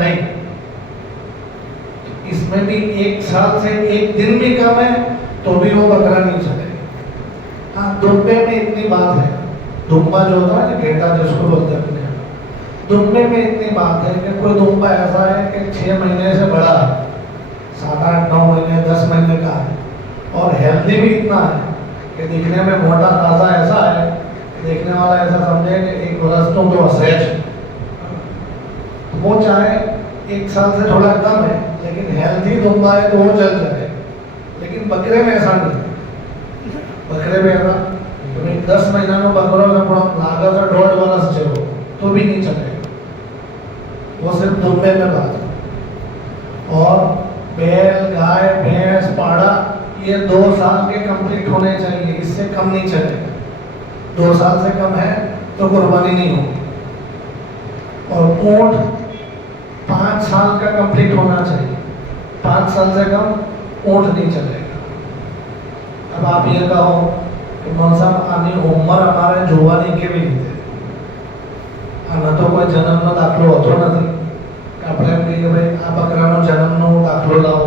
નહીં. اس میں بھی 1 سال سے 1 دن بھی کم ہے تو بھی وہ بکرا نہیں چلے گا. ہاں دمبے میں اتنی بات ہے, دمبا جو ہوتا ہے گھیٹا جس کو بولتے ہیں اپنے دمبے میں اتنی بات ہے کہ کوئی دمبا ایسا ہے کہ 6 مہینے سے بڑا ہے, 7 8 9 مہینے 10 مہینے کا ہے, اور ہیلدی بھی اتنا ہے کہ دیکھنے میں موٹا تازہ ایسا ہے کہ دیکھنے والا ایسا سمجھے کہ 1 برس تو اسیج. وہ چاہے 1 سال سے تھوڑا کم ہے لیکن ہیلدی دمبا ہے تو وہ چل جائے. لیکن بکرے میں ایسا نہیں, بکرے میں ایسا 10 مہینہ میں بکروں کا پورا لاگا سا 1.5 برس چلو تو بھی نہیں چلے گا, وہ صرف دمبے میں بات ہے. اور بیل گائے بھینس پاڑا یہ 2 سال کے کمپلیٹ ہونے چاہیے, اس سے کم نہیں چلے گا. 2 سال سے کم ہے تو قربانی نہیں ہوگی. اور اونٹ 5 سال کا کمپلیٹ ہونا چاہیے, 5 سال سے کم اونٹ نہیں چلے گا. اب آپ یہ کہو کہ مول صاحب آنی عمر ہمارے جوانی کے بھی نہیں تھے, نہ تو کوئی جنم نہ داخلو ہوتو નથી. આપણે એમ કહીએ ભાઈ આ બકરાનો જન્મનો દાખલો લાવો,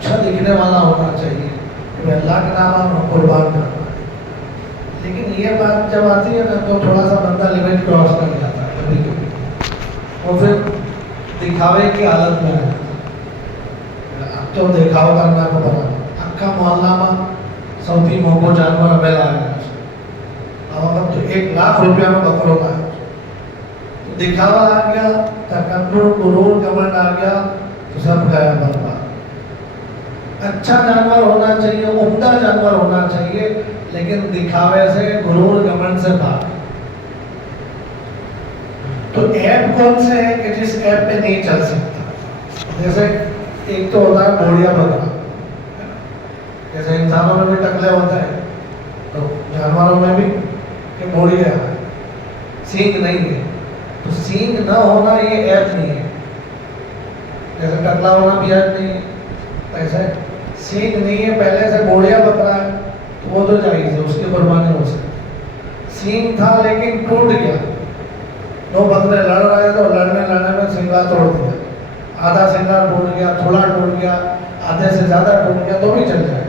اچھا دکھنے والا ہونا چاہیے کہ اللہ کے نام ہم قربان کرنا ہے. لیکن یہ بات جب آتی ہے نا تو تھوڑا سا بندہ لمٹ کراس کر جاتا ہے کبھی کبھی, اور پھر دکھاوے کی حالت میں ہے. اب تو دکھاؤ کرنا کو بنا اکا محلہ میں سوتی موگو جانور بیل آیا ہے, اب تو 1 لاکھ روپیہ میں بکرو کا ہے. دکھاوا آ گیا, تکبر غرور گھمنڈ آ گیا تو سب گیا برباد. اچھا جانور ہونا چاہیے, عمدہ جانور ہونا چاہیے, لیکن دکھاوے سے غرور گھمنڈ سے بھاگ. تو ایپ کون سے ہے کہ جس ایپ پہ نہیں چل سکتا؟ جیسے ایک تو ہوتا ہے گھوڑیا بکرا, جیسے انسانوں میں بھی ٹکلے ہوتا ہے تو جانوروں میں بھی کہ گھوڑیا ہے, سینگ نہیں ہے. تو سینگ نہ ہونا یہ ایپ نہیں ہے, جیسے ٹکلا ہونا بھی ایپ نہیں ہے, ایسے سینگ نہیں ہے پہلے سے گھوڑیا بکرا ہے تو وہ تو جائز ہے, اس کی قربانی ہو سکتی. سینگ تھا لیکن ٹوٹ گیا, 2 بکرے لڑ رہے تو لڑنے میں سنگا توڑ دیا, آدھا سنگا ٹوٹ گیا, تھوڑا ٹوٹ گیا, آدھے سے زیادہ ٹوٹ گیا تو بھی چل جائے.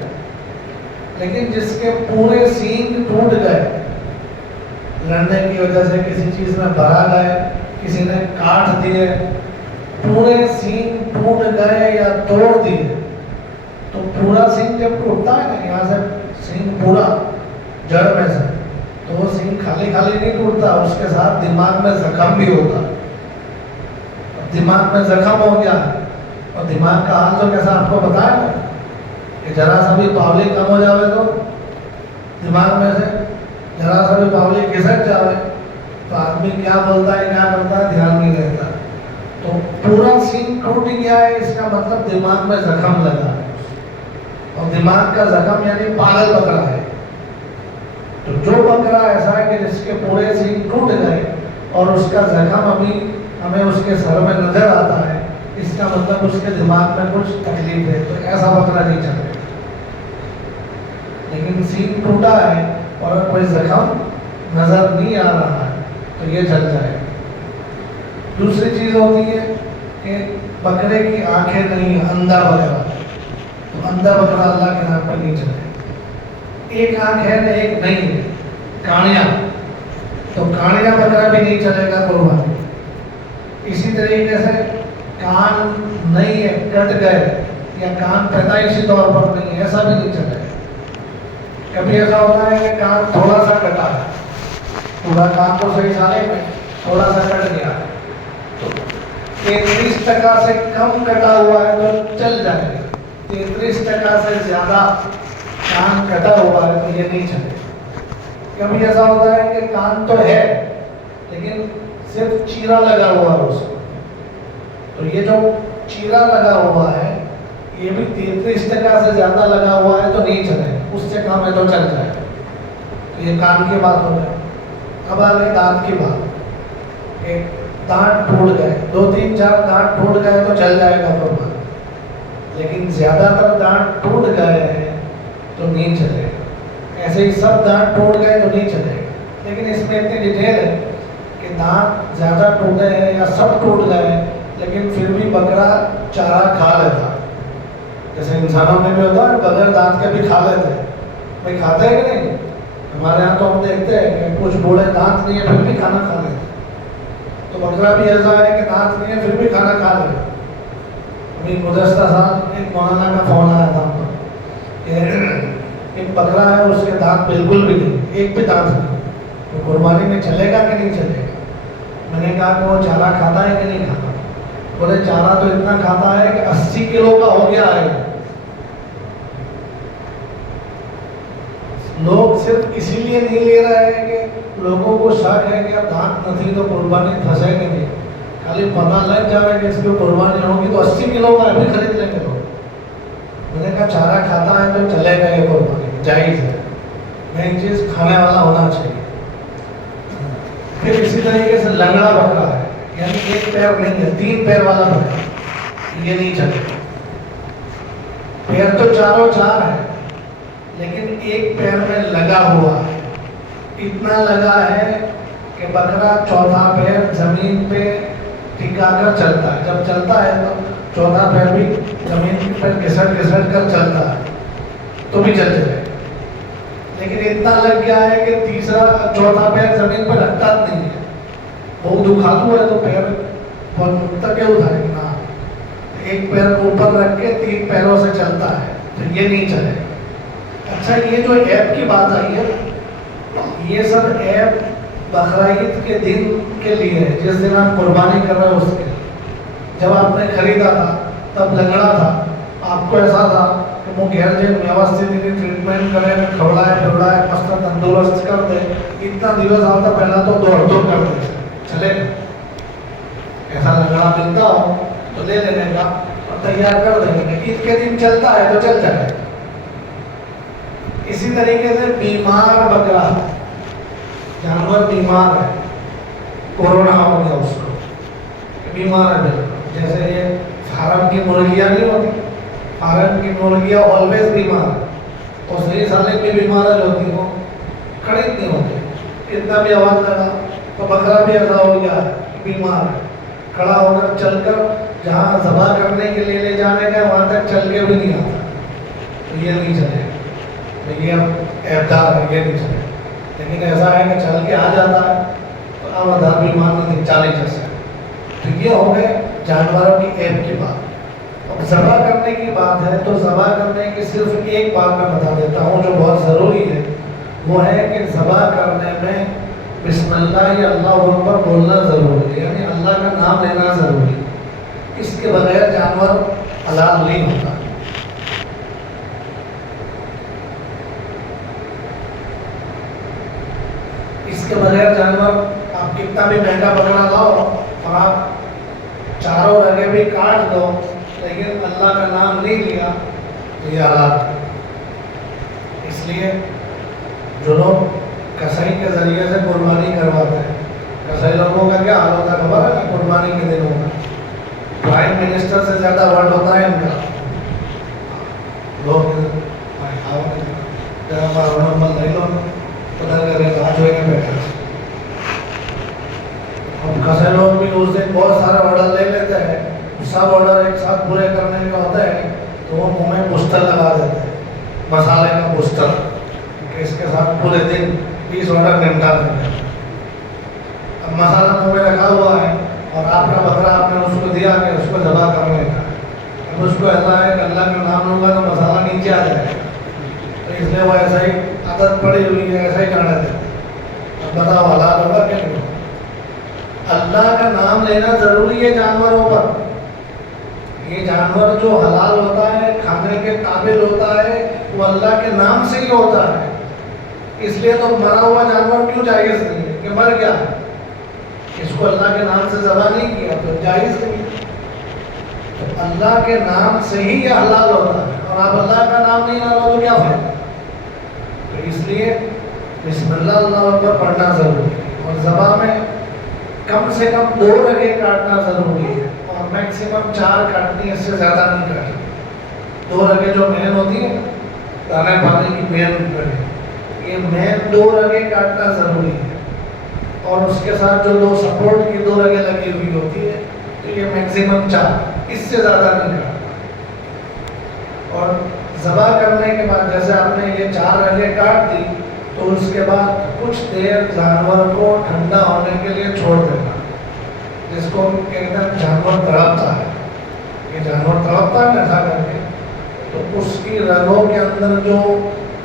لیکن جس کے پورے سینگ ٹوٹ گئے لڑنے کی وجہ سے, کسی چیز میں بھرا گئے, کسی نے کاٹ دیے, پورے سینگ ٹوٹ گئے یا توڑ دیے, تو پورا سینگ جب ٹوٹتا ہے نا یہاں سے سینگ پورا جڑ میں سے, تو وہ سینگ خالی خالی نہیں ٹوٹتا, اس کے ساتھ دماغ میں زخم بھی ہوتا. دماغ میں زخم ہو گیا, اور دماغ کا حال تو کیسا آپ کو بتایا نا کہ ذرا سا بھی پاولی کم ہو جاوے تو دماغ میں سے ذرا سا بھی پاولی کھسک جاوے تو آدمی کیا بولتا ہے کیا کرتا ہے دھیان نہیں رہتا. تو پورا سینگ ٹوٹ گیا ہے, اس کا مطلب دماغ میں زخم لگا ہے, اور دماغ کا زخم یعنی پاگل بکرا ہے. تو جو بکرا ایسا ہے کہ جس کے پورے سینگ ٹوٹ گئے اور اس کا زخم ابھی ہمیں اس کے سر میں نظر آتا ہے, اس کا مطلب اس کے دماغ میں کچھ تکلیف ہے, تو ایسا بکرا نہیں چلے. لیکن سینگ ٹوٹا ہے اور کوئی زخم نظر نہیں آ رہا ہے تو یہ چل جائے. دوسری چیز ہوتی ہے کہ بکرے کی آنکھیں نہیں, اندھا بکرا, تو اندھا بکرا اللہ کے نام پر نہیں چلے. ایک آنکھ ہے نا ایک نہیں ہے, کانیا, تو کانیا بکرا بھی نہیں چلے گا قربانی. اسی طریقے سے کان نہیں ہے, کٹ گئے, یا کان پیدائشی طور پر نہیں ہے, ایسا بھی نہیں چلے گا. کبھی ایسا ہوتا ہے کہ کان تھوڑا سا کٹا ہے, پورا کان تو صحیح سالے میں تھوڑا سا کٹ گیا ہے, تو 33% سے کم کٹا ہوا ہے تو چل جائے گا. 33% سے زیادہ کان کٹا ہوا ہے تو یہ نہیں چلے. کبھی ایسا ہوتا ہے کہ کان تو ہے لیکن صرف چیرا لگا ہوا ہے اس کو, تو یہ جو چیرا لگا ہوا ہے یہ بھی 33% سے زیادہ لگا ہوا ہے تو نہیں چلے, اس سے کم ہے تو چل جائے. تو یہ کان کی بات ہو گئی. اب آ گئی دانت کی بات, کہ دانت ٹوٹ گئے, 2-3-4 دانت ٹوٹ گئے تو چل جائے گا قربان, لیکن زیادہ تر دانت ٹوٹ گئے ہیں تو نہیں چلے گا. ایسے ہی سب دانت ٹوٹ گئے تو نہیں چلے گا, لیکن اس میں اتنی ڈیٹیل ہے کہ دانت زیادہ ٹوٹے ہیں یا سب ٹوٹ گئے لیکن پھر بھی بکرا چارہ کھا لیتا. جیسے انسانوں میں بھی ہوتا ہے بغیر دانت کے بھی کھا لیتے ہیں, بھائی کھاتے ہیں کہ نہیں؟ ہمارے یہاں تو ہم دیکھتے ہیں کہ کچھ بوڑھے دانت نہیں ہے پھر بھی کھانا کھا لیتے. تو بکرا بھی ایسا ہے کہ دانت نہیں ہے پھر بھی کھانا کھا لیتے. ابھی گزشتہ سال ایک مولانا کا فون آیا تھا کہ ایک بکرا ہے اس کے دانت بالکل بھی نہیں, ایک بھی دانت نہیں, تو قربانی میں چلے گا کہ نہیں چلے گا؟ میں نے کہا کہ وہ چارہ کھاتا ہے کہ نہیں کھاتا؟ بولے چارہ تو اتنا کھاتا ہے کہ 80 کلو کا ہو گیا ہے. لوگ صرف اسی لیے نہیں لے رہے ہیں کہ لوگوں کو شک ہے کہ اب دانت نہیں تو قربانی پھنسے گی نہیں, خالی پتہ لگ جا رہا ہے کہ اس کی قربانی ہوگی تو 80 کلو کا بھی خرید لیں گے لوگ. میں نے کہا چارہ کھاتا ہے تو چلے گا یہ قربانی, جائز ہے, مین چیز کھانے والا ہونا چاہیے. پھر اسی طریقے سے لنگڑا بکرا ہے, یعنی ایک پیر نہیں ہے 3 پیر والا بکرا, یہ نہیں چلے گا. پیر تو چاروں 4 ہے لیکن ایک پیر میں لگا ہوا ہے, اتنا لگا ہے کہ بکرا چوتھا پیر زمین پہ ٹکا کر چلتا ہے. جب چلتا ہے تو چوتھا پیر بھی زمین پر گھسٹ گھسٹ کر چلتا ہے تو بھی چل جائے، لیکن اتنا لگ گیا ہے کہ تیسرا چوتھا پیر زمین پر رکھتا نہیں ہے، وہ دکھاتو ہے تو پیر بہت تک اٹھائے گا، ایک پیر اوپر رکھ کے 3 پیروں سے چلتا ہے تو یہ نہیں چلے۔ اچھا یہ جو ایپ کی بات آئی ہے، یہ سب ایپ بقرعید کے دن کے لیے ہے، جس دن آپ قربانی کر رہے ہو اس کے۔ جب آپ نے خریدا تھا تب لنگڑا تھا، آپ کو ایسا تھا کہ وہ گھر جائے ویوستھت ٹریٹمنٹ کرے، کھوڑائے مست تندرست کر دے، اتنا دیوس آتا پہلا تو دوڑ کر دے چلے، ایسا لنگڑا ملتا ہو تو لے لینے کا اور تیار کر دیں گے، عید کے دن چلتا ہے تو چل جائے۔ اسی طریقے سے بیمار بکرا، جانور بیمار ہے، کورونا ہو گیا اس کو، بیمار ہے بالکل، جیسے یہ فارم کی مرغیاں نہیں ہوتی، فارم کی مرغیاں آلویز بیمار ہے، اور صحیح سالک بھی بیمار ہوتی ہے، وہ کھڑی نہیں ہوتی، کتنا بھی آواز لگا تو بکرا بھی ایسا ہو گیا ہے بیمار ہے، کھڑا ہو کر چل کر جہاں ذبح کرنے کے لیے لے جانے کا وہاں تک چل کے بھی نہیں آتا، تو یہ نہیں چلے، یہ اعتدار ہے، یہ نہیں چلے۔ لیکن ایسا ہے کہ چل کے آ جاتا ہے تو اب آدھار بیمار نہیں چالے جیسے، تو یہ ہو گئے جانوروں کی ایپ کی بات۔ اب ذبح کرنے کی بات ہے تو ذبح کرنے کی صرف ایک بات میں بتا دیتا ہوں جو بہت ضروری ہے، وہ ہے کہ ذبح کرنے میں بسم اللہ یا اللہ اکبر بولنا ضروری ہے، یعنی اللہ کا نام لینا ضروری ہے، اس کے بغیر جانور حلال نہیں ہوتا۔ اس کے بغیر جانور آپ کتنا بھی مہنگا بکرا لاؤ اور آپ چاروں رگے بھی کاٹ دو لیکن اللہ کا نام نہیں لیا تو یہ حالات۔ اس لیے جو لوگ کسائی کے ذریعے سے قربانی کرواتے ہیں، کسائی لوگوں کا کیا حال ہوتا ہے خبر ہے نا؟ قربانی کے دنوں میں پرائم منسٹر سے زیادہ ورڈ ہوتا ہے ان کا، لوگ کسے لوگ بھی اس دن بہت سارا آرڈر لے لیتے ہیں، سب آرڈر ایک ساتھ پورے کرنے کا ہوتا ہے تو وہ منہ میں بستر لگا دیتے ہیں، مسالے کا بستر، کہ اس کے ساتھ پورے دن 20 آرڈر نمٹا دیں گے۔ اب مسالہ منہ میں رکھا ہوا ہے اور آپ کا بکرا آپ نے اس کو دیا کہ اس کو ذبح کرنے کا، اب اس کو ایسا ہے کہ اللہ کا نام لوں گا تو مسالہ نیچے آ جائے گا، تو اس لیے وہ ایسا ہی عادت پڑی ہوئی ہے، ایسا ہی کرنے دیتے۔ اب بتاؤ حلال ہوگا کہ نہیں؟ اللہ کا نام لینا ضروری ہے جانوروں پر، یہ جانور جو حلال ہوتا ہے، کھانے کے قابل ہوتا ہے، وہ اللہ کے نام سے ہی ہوتا ہے۔ اس لیے تو مرا ہوا جانور کیوں جائز نہیں ہے کہ مر گیا، اس کو اللہ کے نام سے ذبح نہیں کیا تو جائز نہیں ہے۔ تو اللہ کے نام سے ہی یہ حلال ہوتا ہے، اور آپ اللہ کا نام نہیں لو تو کیا فائدہ؟ تو اس لیے بسم اللہ اللہ اکبر پڑھنا ضروری ہے، اور ذبح میں کم سے کم 2 رگے کاٹنا ضروری ہے، اور میکسیمم 4 کاٹنی ہے، اس سے زیادہ نہیں کاٹنی۔ 2 رگے جو مین ہوتی ہے دانے پانے کی مین رگے، یہ مین 2 رگے کاٹنا ضروری ہے، اور اس کے ساتھ جو 2 سپورٹ کی 2 رگے لگی ہوئی ہوتی ہے تو یہ میکسیمم 4، اس سے زیادہ نہیں کاٹنا۔ اور ذبح کرنے کے بعد جیسے آپ نے یہ 4 رگے کاٹ دی تو اس کے بعد کچھ دیر جانور کو ٹھنڈا ہونے کے لیے چھوڑ دینا، جس کو کہتے ہیں جانور تڑپتا ہے، یہ جانور تڑپتا ہے ایسا کر کے، تو اس کی رگوں کے اندر جو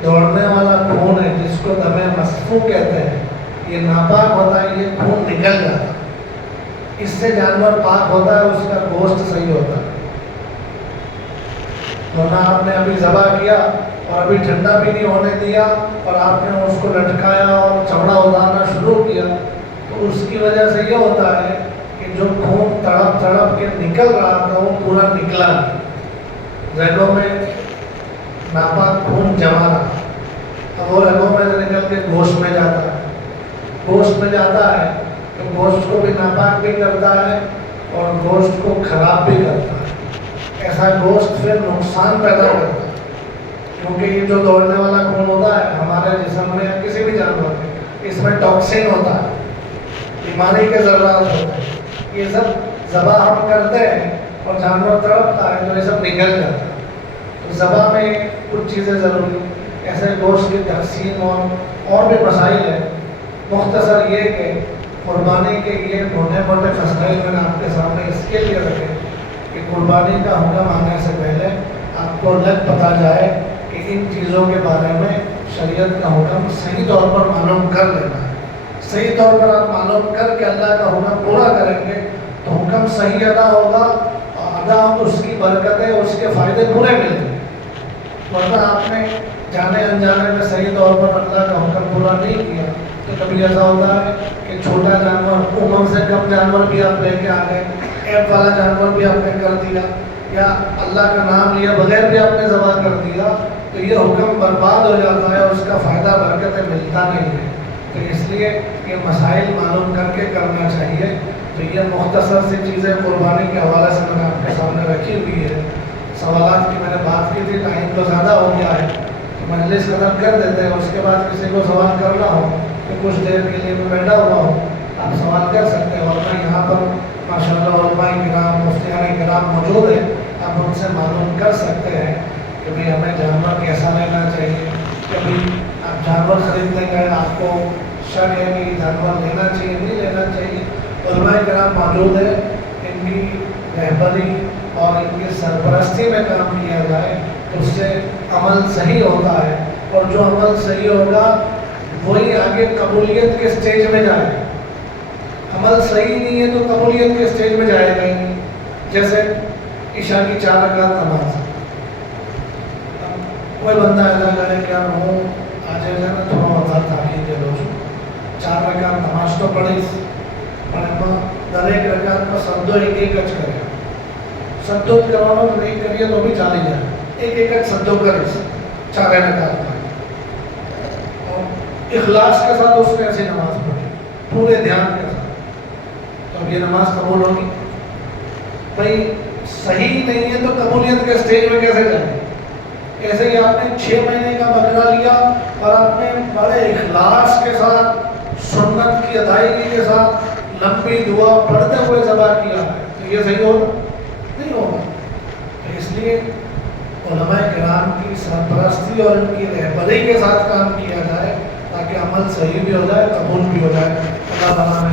دوڑنے والا خون ہے جس کو دم مسفوح کہتے ہیں، یہ ناپاک ہوتا ہے، یہ خون نکل جاتا ہے، اس سے جانور پاک ہوتا ہے، اس کا گوشت صحیح ہوتا ہے۔ ورنہ آپ نے ابھی ذبح کیا اور ابھی ٹھنڈا بھی نہیں ہونے دیا اور آپ نے اس کو لٹکایا اور چمڑا اتارنا شروع کیا تو اس کی وجہ سے یہ ہوتا ہے کہ جو خون تڑپ تڑپ کے نکل رہا تھا وہ پورا نکلا نہیں، رگوں میں ناپاک خون جمع رہا، اب وہ رگوں میں سے نکل کے گوشت میں جاتا ہے، گوشت میں جاتا ہے تو گوشت کو بھی ناپاک بھی کرتا ہے اور گوشت کو خراب بھی کرتا ہے۔ ایسا گوشت پھر نقصان پیدا کرتا ہے، کیونکہ یہ جو دوڑنے والا خون ہوتا ہے ہمارے جسم میں یا کسی بھی جانور میں، اس میں ٹاکسین ہوتا ہے، بیماری کے ذرات ہوتے ہیں، یہ سب ذبح ہم کرتے ہیں اور جانور تڑپتا ہے تو یہ سب نکل جاتا ہے. تو ذبح میں کچھ چیزیں ضروری ہیں. ایسے گوشت کی تقسیم اور بھی مسائل ہیں. مختصر یہ کہ قربانی کے یہ موٹے موٹے مسائل میں نے آپ کے سامنے اس کے لیے رکھے کہ قربانی کا حکم آنے سے پہلے آپ کو لگ پتہ جائے کہ ان چیزوں کے بارے میں شریعت کا حکم صحیح طور پر معلوم کر لینا ہے. صحیح طور پر آپ معلوم کر کے اللہ کا حکم پورا کریں گے تو حکم صحیح ادا ہوگا اور ادا اس کی برکتیں اس کے فائدے پورے ملیں گے. ورنہ آپ نے جانے انجانے میں صحیح طور پر اللہ کا حکم پورا نہیں کیا تو کبھی ایسا ہوتا ہے کہ چھوٹا جانور عمر سے کم جانور بھی آپ لے کے آ گئے, ایپ والا جانور بھی آپ نے کر دیا, یا اللہ کا نام لیا بغیر بھی آپ نے ذبح کر دیا, تو یہ حکم برباد ہو جاتا ہے اور اس کا فائدہ برکتیں ملتا نہیں ہے. تو اس لیے یہ مسائل معلوم کر کے کرنا چاہیے. تو یہ مختصر سی چیزیں قربانی کے حوالے سے میں نے آپ کے سامنے رکھی ہوئی ہے. سوالات کی میں نے بات کی تھی, ٹائم تو زیادہ ہو گیا ہے تو مجلس ختم کر دیتے ہیں. اس کے بعد کسی کو سوال کرنا ہو تو کچھ دیر کے لیے میں بیٹھا ہوا ہوں, آپ سوال کر سکتے ہیں. اور میں یہاں پر ماشاءاللہ علماء کرام مفتیان کرام موجود ہیں, آپ ان سے معلوم کر سکتے ہیں کہ بھئی ہمیں جانور کیسا لینا چاہیے. کبھی آپ جانور خریدنے گئے, آپ کو شک ہے کہ جانور لینا چاہیے نہیں لینا چاہیے, علماء کرام موجود ہیں, ان کی رہبری اور ان کی سرپرستی میں کام کیا جائے تو اس سے عمل صحیح ہوتا ہے. اور جو عمل صحیح ہوگا وہی آگے قبولیت کے سٹیج میں جائے. عمل صحیح نہیں ہے تو قبولیت کے سٹیج میں جائے گا ہی نہیں. جیسے عشاء کی 4 رکعت نماز, کوئی بندہ ایسا کرے کہ یار ہوں آج ایسا نا تھوڑا وضاحت تاکید دے دو, 4 رکعت نماز تو پڑھی در ایک رکعت میں سدو ایک ایک اچ کرے, سدو کروانا تو نہیں کریے تو بھی چالی جائے, ایک ایک اچ سدو کرے 4 رکعت میں, اور اخلاص کے ساتھ اس نے ایسی نماز پڑھی پورے دھیان کے ساتھ, تو اب یہ نماز قبول ہوگی؟ بھائی صحیح نہیں ہے تو قبولیت کے سٹیج میں کیسے جائیں؟ ایسے ہی آپ نے 6 مہینے کا بکرا لیا اور آپ نے بڑے اخلاص کے ساتھ سنت کی ادائیگی کے ساتھ لمبی دعا پڑھتے ہوئے ذبح کیا ہے, تو یہ صحیح ہوگا؟ نہیں ہوگا. تو اس لیے علماء کرام کی سرپرستی اور ان کی رہبری کے ساتھ کام کیا جائے تاکہ عمل صحیح بھی ہو جائے, قبول بھی ہو جائے. اللہ تعالیٰ